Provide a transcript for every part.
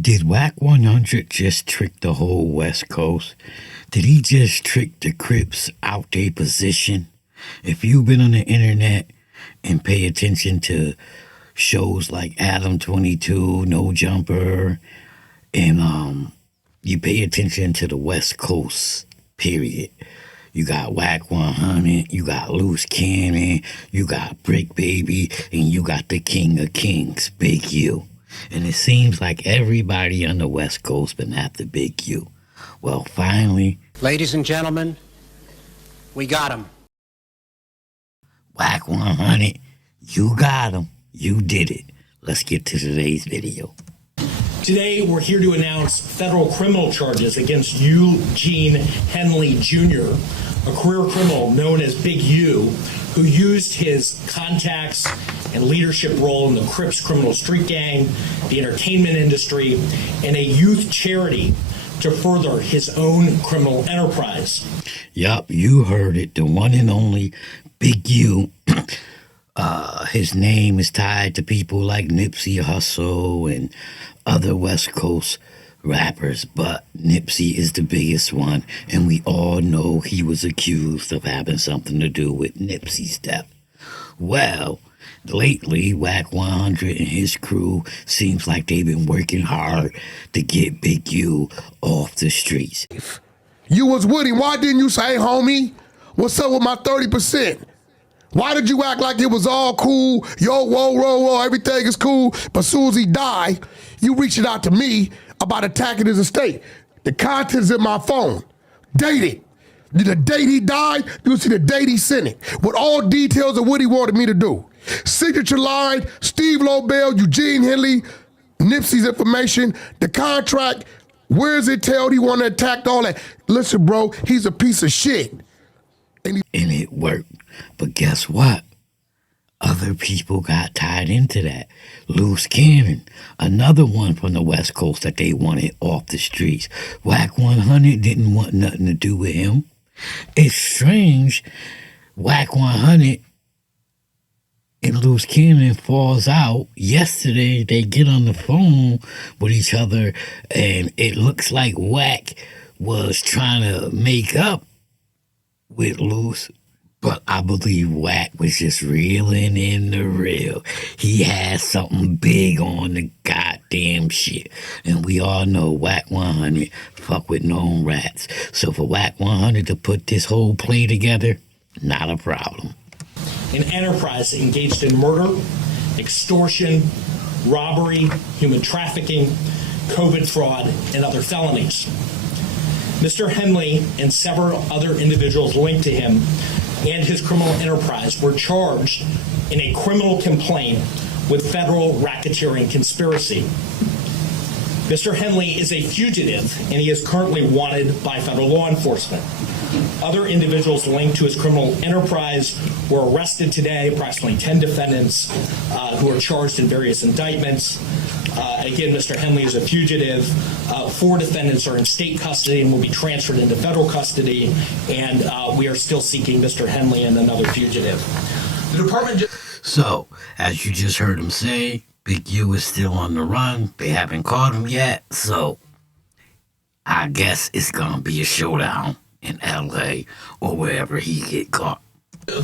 Did Whack 100 just trick the whole West Coast? Did he just trick the Crips out their position? If you've been on the internet and pay attention to shows like Adam 22, No Jumper, and you pay attention to the West Coast, period. You got Whack 100, you got Luce Cannon, you got Brick Baby, and you got the King of Kings, Big U. And it seems like everybody on the West Coast been after Big U. Well, finally, ladies and gentlemen, we got him. Whack 100, you got him. You did it. Let's get to today's video. Today, we're here to announce federal criminal charges against Eugene Henley Jr., a career criminal known as Big U, who used his contacts and leadership role in the Crips criminal street gang, the entertainment industry, and a youth charity to further his own criminal enterprise. Yup, you heard it. The one and only Big U. His name is tied to people like Nipsey Hussle and other West Coast rappers, but Nipsey is the biggest one, and we all know he was accused of having something to do with Nipsey's death. Well, lately, Whack 100 and his crew seems like they've been working hard to get Big U off the streets. You was with him. Why didn't you say, hey, homie, what's up with my 30%? Why did you act like it was all cool? Yo, whoa, everything is cool. But as soon as he died, you reached out to me about attacking his estate. The contents in my phone. Dated. The date he died, you'll see the date he sent it. With all details of what he wanted me to do. Signature line, Steve Lobel, Eugene Henley, Nipsey's information, the contract, where is it told he wanted to attack, all that. Listen, bro, he's a piece of shit. And it worked. But guess what? Other people got tied into that. Luce Cannon, another one from the West Coast that they wanted off the streets. Whack 100 didn't want nothing to do with him. It's strange. Whack 100 and Luce Cannon falls out. Yesterday, they get on the phone with each other, and it looks like Whack was trying to make up with Luce. But I believe Whack was just reeling in the reel. He had something big on the goddamn shit. And we all know Whack 100 fuck with known rats. So for Whack 100 to put this whole play together, not a problem. An enterprise engaged in murder, extortion, robbery, human trafficking, COVID fraud, and other felonies. Mr. Henley and several other individuals linked to him and his criminal enterprise were charged in a criminal complaint with federal racketeering conspiracy. Mr. Henley is a fugitive, and he is currently wanted by federal law enforcement. Other individuals linked to his criminal enterprise were arrested today, approximately 10 defendants who are charged in various indictments. Again, Mr. Henley is a fugitive. 4 defendants are in state custody and will be transferred into federal custody, and we are still seeking Mr. Henley and another fugitive. The department... So, as you just heard him say, Big U is still on the run. They haven't caught him yet, so I guess it's gonna be a showdown in LA or wherever he get caught.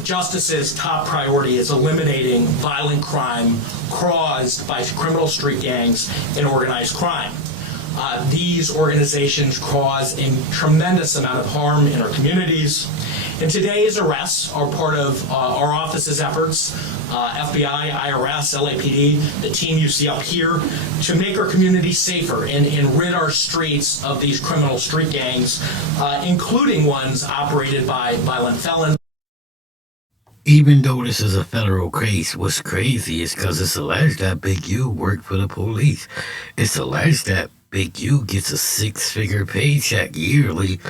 Justice's top priority is eliminating violent crime caused by criminal street gangs and organized crime. These organizations cause a tremendous amount of harm in our communities. And today's arrests are part of our office's efforts, FBI, IRS, LAPD, the team you see up here, to make our communities safer and rid our streets of these criminal street gangs, including ones operated by violent felons. Even though this is a federal case, what's crazy is because it's alleged that Big U worked for the police. It's alleged that Big U gets a 6-figure paycheck yearly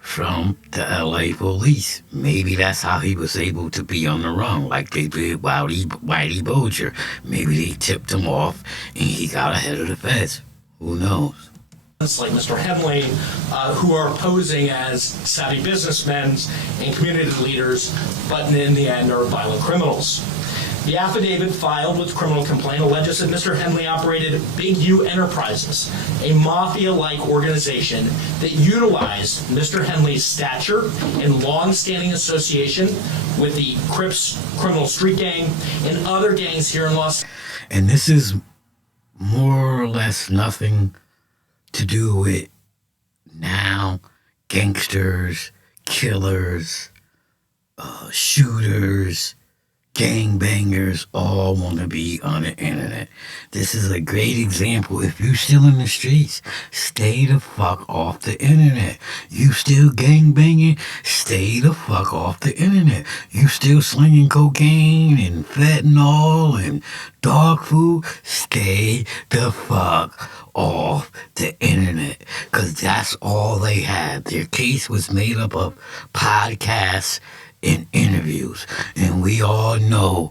from the LA police. Maybe that's how he was able to be on the run, like they did Whitey Bulger. Maybe they tipped him off and he got ahead of the feds. Who knows? Like Mr. Henley, who are posing as savvy businessmen and community leaders, but in the end are violent criminals. The affidavit filed with criminal complaint alleges that Mr. Henley operated Big U Enterprises, a mafia-like organization that utilized Mr. Henley's stature and long-standing association with the Crips criminal street gang and other gangs here in Los Angeles. And this is more or less nothing to do with now gangsters, killers, shooters, gangbangers all want to be on the internet. This is a great example. If you still in the streets, stay the fuck off the internet. You still gangbanging, stay the fuck off the internet. You still slinging cocaine and fentanyl and dog food, stay the fuck off the internet. Because that's all they had. Their case was made up of podcasts in interviews, and we all know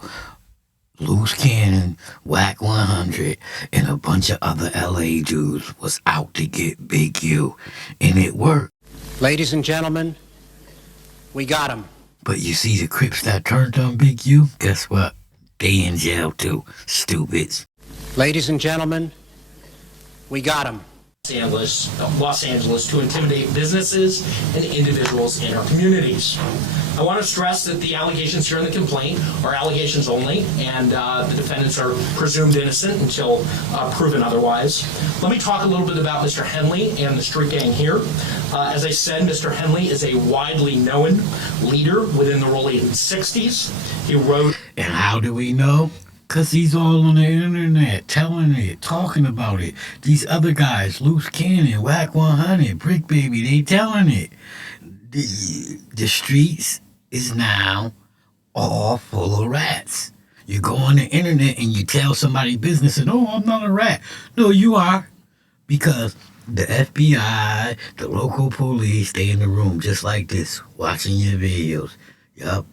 Luce Cannon, Whack 100, and a bunch of other LA dudes was out to get Big U, and it worked. Ladies and gentlemen, we got him. But you see the Crips that turned on Big U, guess what? They in jail too, stupids. Ladies and gentlemen, we got him. Los Angeles to intimidate businesses and individuals in our communities. I want to stress that the allegations here in the complaint are allegations only, and the defendants are presumed innocent until proven otherwise. Let me talk a little bit about Mr. Henley and the street gang here. As I said, Mr. Henley is a widely known leader within the Rollin 60s. He wrote... And how do we know? Because he's all on the internet, telling it, talking about it. These other guys, Luce Cannon, Whack 100, Brick Baby, they telling it. The streets is now all full of rats. You go on the internet and you tell somebody business and, oh, I'm not a rat. No, you are. Because the FBI, the local police, they in the room just like this, watching your videos. Yup,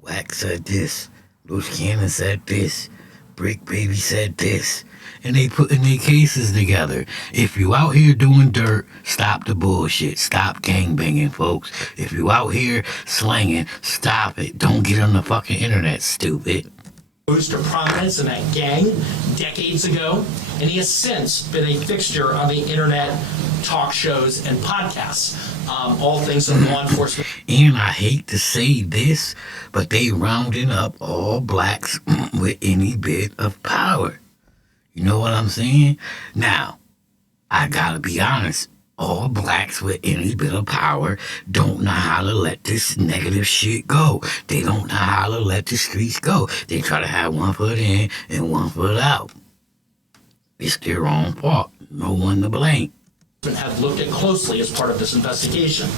Whack said this. Luce Cannon said this. Brick Baby said this. And they putting their cases together. If you out here doing dirt, stop the bullshit. Stop gangbanging, folks. If you out here slanging, stop it. Don't get on the fucking internet, stupid. Rose to prominence in that gang decades ago, and he has since been a fixture on the internet talk shows and podcasts, all things of law enforcement. And I hate to say this, but they rounding up all blacks with any bit of power. You know what I'm saying? Now, I gotta be honest. All blacks with any bit of power don't know how to let this negative shit go. They don't know how to let the streets go. They try to have one foot in and one foot out. It's their own fault. No one to blame. Have looked at closely as part of this investigation.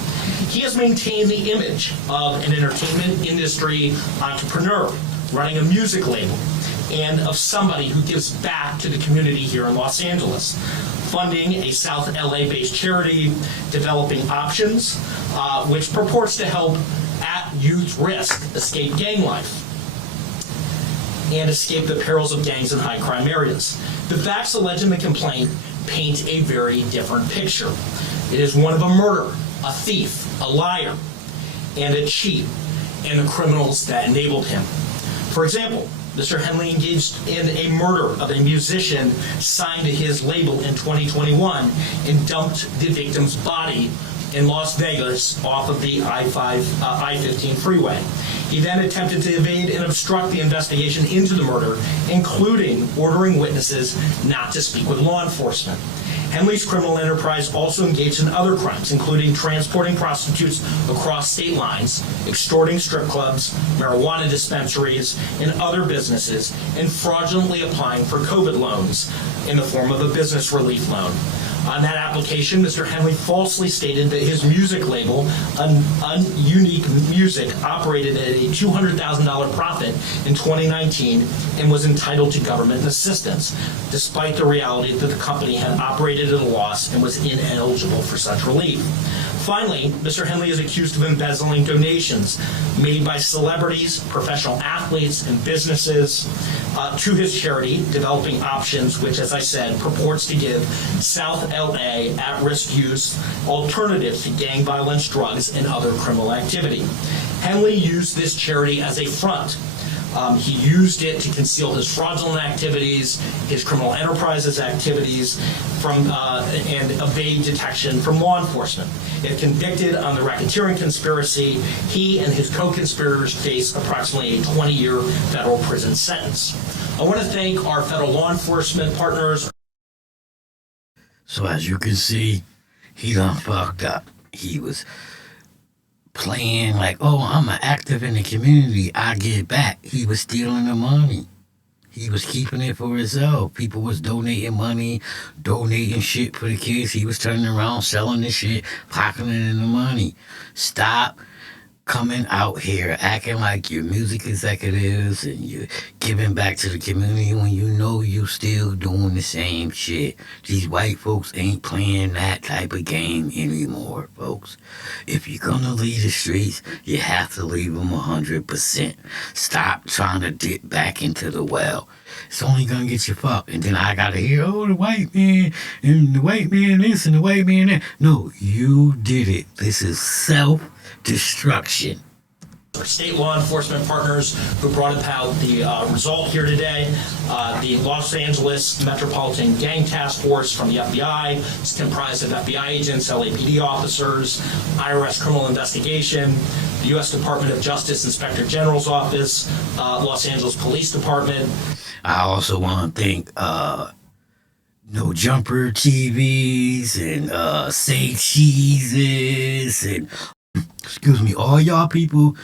He has maintained the image of an entertainment industry entrepreneur running a music label and of somebody who gives back to the community here in Los Angeles, funding a South LA-based charity, developing options, which purports to help at-youth risk escape gang life and escape the perils of gangs in high-crime areas. The facts alleged in the complaint paint a very different picture. It is one of a murderer, a thief, a liar, and a cheat, and the criminals that enabled him. For example, Mr. Henley engaged in a murder of a musician signed to his label in 2021 and dumped the victim's body in Las Vegas off of the I-15 freeway. He then attempted to evade and obstruct the investigation into the murder, including ordering witnesses not to speak with law enforcement. Henley's criminal enterprise also engaged in other crimes, including transporting prostitutes across state lines, extorting strip clubs, marijuana dispensaries, and other businesses, and fraudulently applying for COVID loans in the form of a business relief loan. On that application, Mr. Henley falsely stated that his music label, Unique Music, operated at a $200,000 profit in 2019 and was entitled to government assistance, despite the reality that the company had operated at a loss and was ineligible for such relief. Finally, Mr. Henley is accused of embezzling donations made by celebrities, professional athletes, and businesses to his charity, Developing Options, which, as I said, purports to give South LA at-risk youth alternatives to gang violence, drugs, and other criminal activity. Henley used this charity as a front He used it to conceal his fraudulent activities, his criminal enterprises activities, and evade detection from law enforcement. If convicted on the racketeering conspiracy, he and his co-conspirators face approximately a 20-year federal prison sentence. I want to thank our federal law enforcement partners. So as you can see, he done fucked up. He was playing like, oh, I'm an active in the community, I get back. He was stealing the money. He was keeping it for himself. People was donating money, donating shit for the kids. He was turning around, selling the shit, pocketing in the money. Stop coming out here acting like you're music executives and you're giving back to the community when you know you still doing the same shit. These white folks ain't playing that type of game anymore, folks. If you're gonna leave the streets, you have to leave them 100%. Stop trying to dip back into the well. It's only gonna get you fucked. And then I gotta hear, oh, the white man, and the white man this, and the white man that. No, you did it. This is self-destruction. Our state law enforcement partners who brought about the result here today. The Los Angeles Metropolitan Gang Task Force from the FBI. It's comprised of FBI agents, LAPD officers, IRS Criminal Investigation, the U.S. Department of Justice Inspector General's Office, Los Angeles Police Department. I also want to thank No Jumper TVs and Say Cheeses and excuse me, all y'all people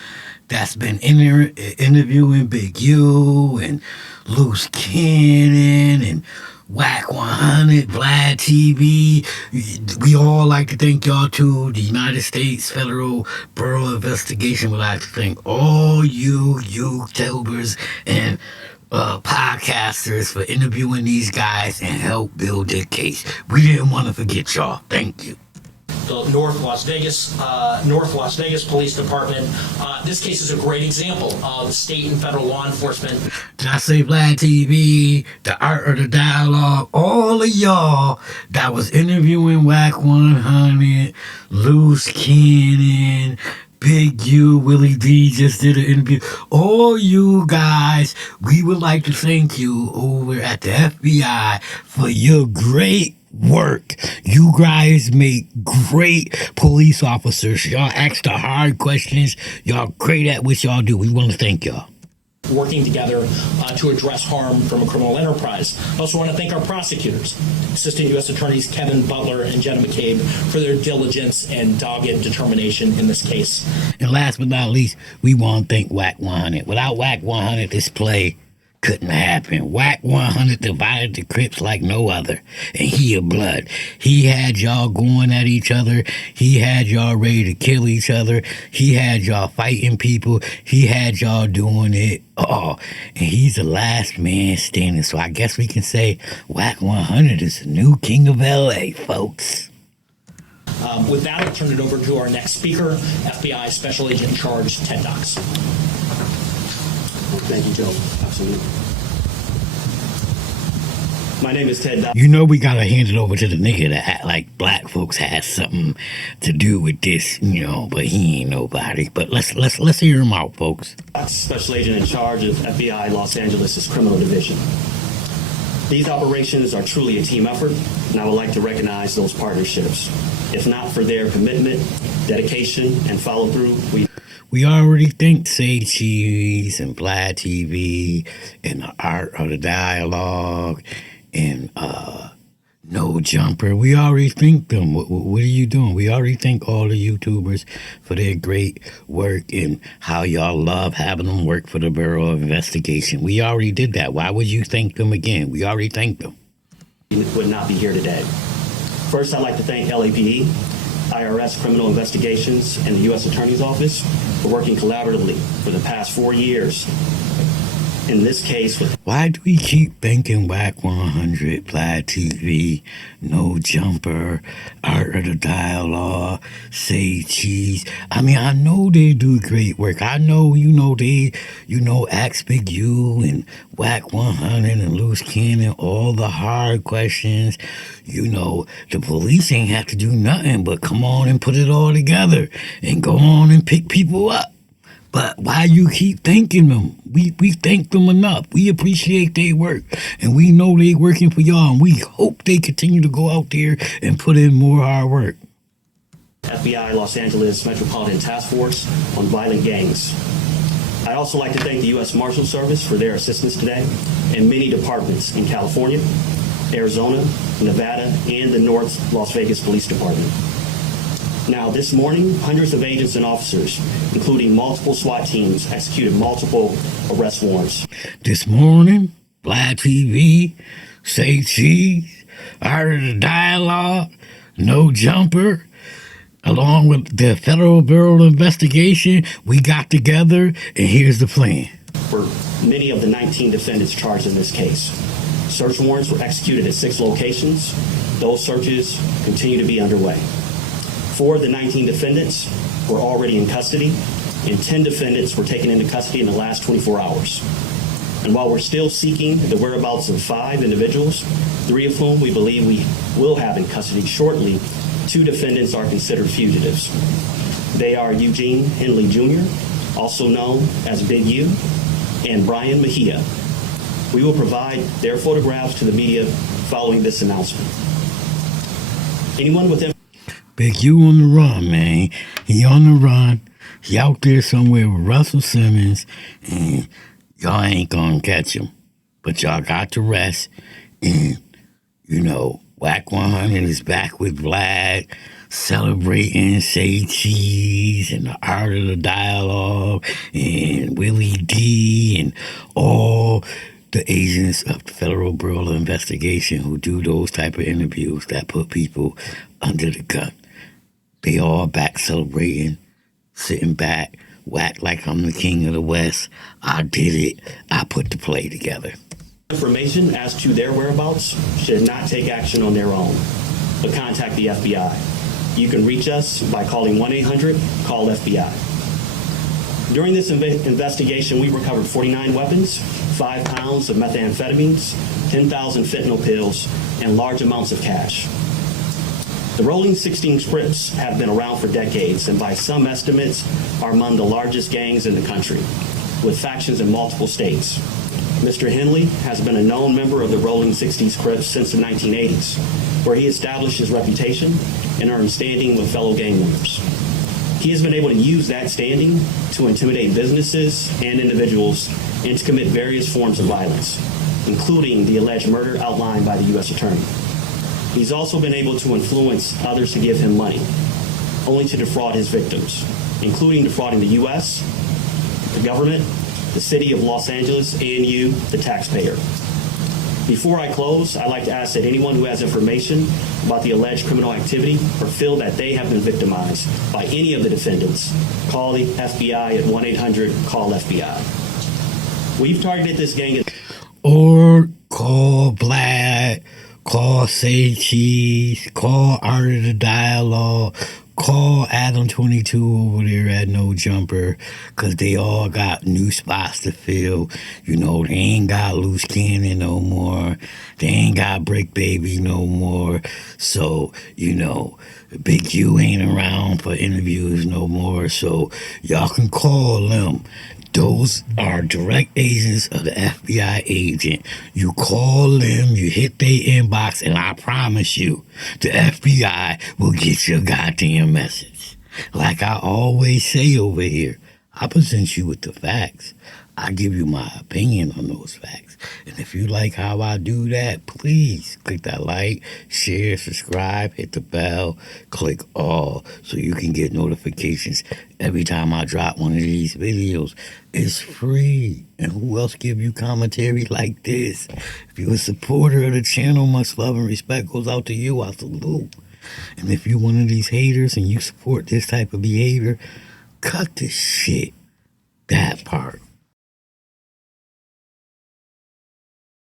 that's been interviewing Big U and Luce Cannon and Whack 100, Vlad TV. We all like to thank y'all too. The United States Federal Bureau of Investigation would like to thank all you YouTubers and podcasters for interviewing these guys and help build their case. We didn't want to forget y'all. Thank you. The North Las Vegas Police Department. This case is a great example of state and federal law enforcement. Did I say Vlad TV, the Art of the Dialogue, all of y'all that was interviewing Whack 100, Luce Cannon, Big U, Willie D just did an interview. All you guys, we would like to thank you over at the FBI for your great work. You guys make great police officers. Y'all ask the hard questions. Y'all great at what y'all do. We want to thank y'all. Working together to address harm from a criminal enterprise. I also want to thank our prosecutors, Assistant U.S. Attorneys Kevin Butler and Jenna McCabe, for their diligence and dogged determination in this case. And last but not least, we want to thank Whack 100. Without Whack 100, this play couldn't happen. Whack 100 divided the Crips like no other. And he a blood. He had y'all going at each other. He had y'all ready to kill each other. He had y'all fighting people. He had y'all doing it all. And he's the last man standing. So I guess we can say Whack 100 is the new king of LA, folks. With that, I'll turn it over to our next speaker, FBI Special Agent in Charge, Ted Knox. Thank you, Joe. Absolutely. My name is Ted Knox. You know we gotta hand it over to the nigga that act like black folks has something to do with this, you know, but he ain't nobody. But let's hear him out, folks. Special Agent in Charge of FBI Los Angeles' Criminal Division. These operations are truly a team effort, and I would like to recognize those partnerships. If not for their commitment, dedication, and follow-through, we already think Say Cheese and Vlad TV and the Art of the Dialogue and No Jumper. We already think them. What are you doing? We already thank all the YouTubers for their great work and how y'all love having them work for the Bureau of Investigation. We already did that. Why would you thank them again? We already thanked them. Would not be here today. First, I'd like to thank LAPD, IRS Criminal Investigations, and the U.S. Attorney's Office for working collaboratively for the past 4 years. In this case, why do we keep thanking Whack 100, Vlad TV, No Jumper, Art of the Dialogue, Say Cheese? I mean, I know they do great work. I know, Axe Big U and Whack 100 and Luce Cannon, all the hard questions. The police ain't have to do nothing but come on and put it all together and go on and pick people up. But why you keep thanking them? We thank them enough. We appreciate their work. And we know they working for y'all. And we hope they continue to go out there and put in more hard work. FBI Los Angeles Metropolitan Task Force on Violent Gangs. I'd also like to thank the U.S. Marshal Service for their assistance today, and many departments in California, Arizona, Nevada, and the North Las Vegas Police Department. Now, this morning, hundreds of agents and officers, including multiple SWAT teams, executed multiple arrest warrants. This morning, Black TV, Say Cheese, Art of the Dialogue, No Jumper, along with the Federal Bureau of Investigation, we got together, and here's the plan. For many of the 19 defendants charged in this case, search warrants were executed at 6 locations. Those searches continue to be underway. 4 of the 19 defendants were already in custody, and 10 defendants were taken into custody in the last 24 hours. And while we're still seeking the whereabouts of 5 individuals, 3 of whom we believe we will have in custody shortly, 2 defendants are considered fugitives. They are Eugene Henley Jr., also known as Big U, and Brian Mejia. We will provide their photographs to the media following this announcement. Anyone with Big U on the run, man. He on the run. He out there somewhere with Russell Simmons, and y'all ain't gonna catch him. But y'all got to rest, and, Whack 100 is back with Vlad, celebrating Say Cheese and the Art of the Dialogue, and Willie D, and all the agents of the Federal Bureau of Investigation who do those type of interviews that put people under the gun. They all back celebrating, sitting back, whack like I'm the king of the West. I did it. I put the play together. Information as to their whereabouts should not take action on their own, but contact the FBI. You can reach us by calling 1-800-CALL-FBI. During this investigation, we recovered 49 weapons, 5 pounds of methamphetamines, 10,000 fentanyl pills, and large amounts of cash. The Rolling 16 Crips have been around for decades, and by some estimates are among the largest gangs in the country, with factions in multiple states. Mr. Henley has been a known member of the Rolling 60s Crips since the 1980s, where he established his reputation and earned standing with fellow gang members. He has been able to use that standing to intimidate businesses and individuals and to commit various forms of violence, including the alleged murder outlined by the U.S. Attorney. He's also been able to influence others to give him money, only to defraud his victims, including defrauding the U.S., the government, the city of Los Angeles, and you, the taxpayer. Before I close, I'd like to ask that anyone who has information about the alleged criminal activity or feel that they have been victimized by any of the defendants, call the FBI at 1-800-CALL-FBI. We've targeted this gang Or call Vlad, call Say Cheese, call Art of the Dialogue, call Adam 22 over there at No Jumper, because they all got new spots to fill. They ain't got Luce Cannon no more. They ain't got Brick Baby no more. So, Big U ain't around for interviews no more. So y'all can call them. Those are direct agents of the FBI agent. You call them, you hit their inbox, and I promise you, the FBI will get your goddamn message. Like I always say over here, I present you with the facts. I give you my opinion on those facts. And if you like how I do that, please click that like, share, subscribe, hit the bell, click all so you can get notifications every time I drop one of these videos. It's free. And who else give you commentary like this? If you're a supporter of the channel, much love and respect goes out to you. I salute. And if you're one of these haters and you support this type of behavior, cut this shit. That part.